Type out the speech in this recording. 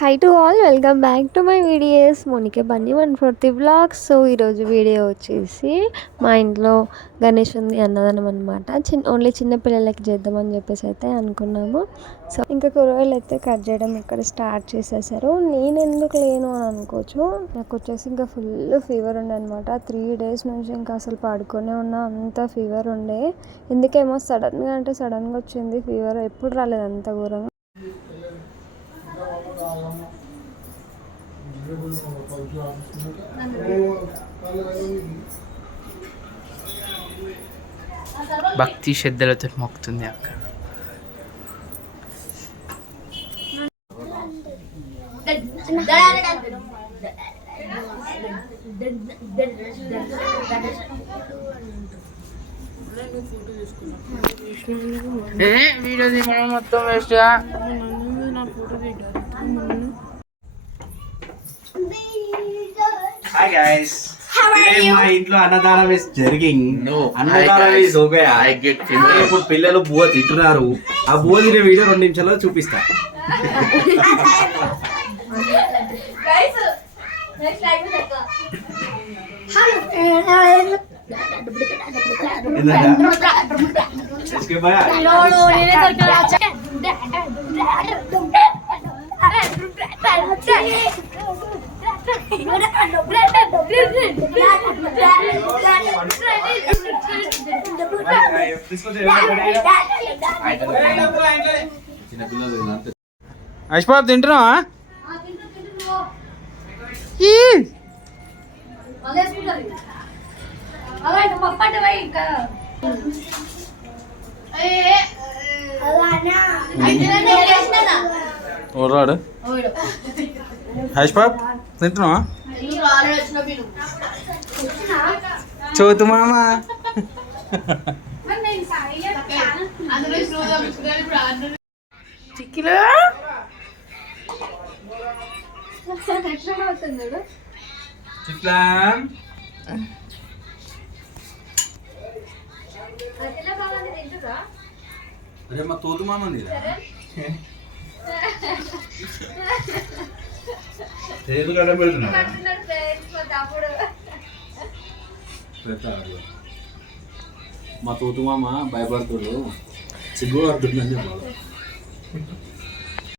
High to all, welcome back to my videos మోనికే Bunny 140 vlogs. So ఈరోజు video వచ్చేసి మా ఇంట్లో గణేష్ ఉంది అన్నదానం అనమాట. ఓన్లీ చిన్న పిల్లలకి చేద్దామని చెప్పేసి అయితే అనుకున్నాము. సో ఇంకా కూరగాయలు అయితే కట్ చేయడం ఇక్కడ స్టార్ట్ చేసేసారు. నేను ఎందుకు లేను అని అనుకోవచ్చు, నాకు వచ్చేసి ఇంకా ఫుల్ ఫీవర్ ఉండే అనమాట. 3 days నుంచి ఇంకా అసలు పడుకొనే ఉన్నా, అంత ఫీవర్ ఉండే. ఎందుకేమో సడన్గా వచ్చింది ఫీవర్. ఎప్పుడు రాలేదు అంత ఘోరంగా. భక్తి శ్రద్ధలతో మొక్కుతుంది అక్క. వీడియో తీయడం మొత్తం వేస్ట్. హాయ్ గైస్, మా ఇంట్లో అన్నదానం జరిగింది. అన్నదానం ఇప్పుడు పిల్లలు బువ్వ తింటున్నారు. ఆ బువ్వ తినే వీడియో 2 నిమిషాల్లో చూపిస్తా. ఐష్బాబ్ తింటున్నావా? ఓరాడు ఐష్బాబ్ తింటున్నావా? చోతు మామ చిక్కిలో చిట్లా అరే మా తోతు మామంది మా తోతు మామ భయపడుతుడు, సిగ్గు పడుతుందని చెప్పాలి.